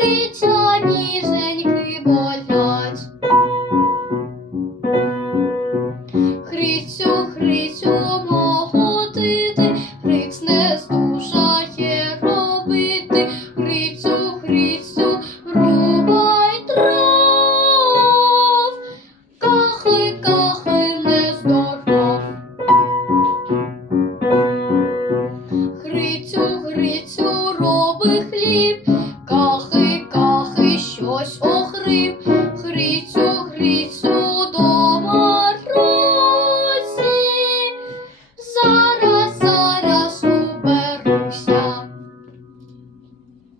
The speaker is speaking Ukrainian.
Гриця ніженьки болять. Хрицю, хрицю молотити, Гриць не здужає робити, Грицю, Грицю, рубай дров, кахли, кахли не здоров. Грицю, Грицю, роби хліб, Och, ook.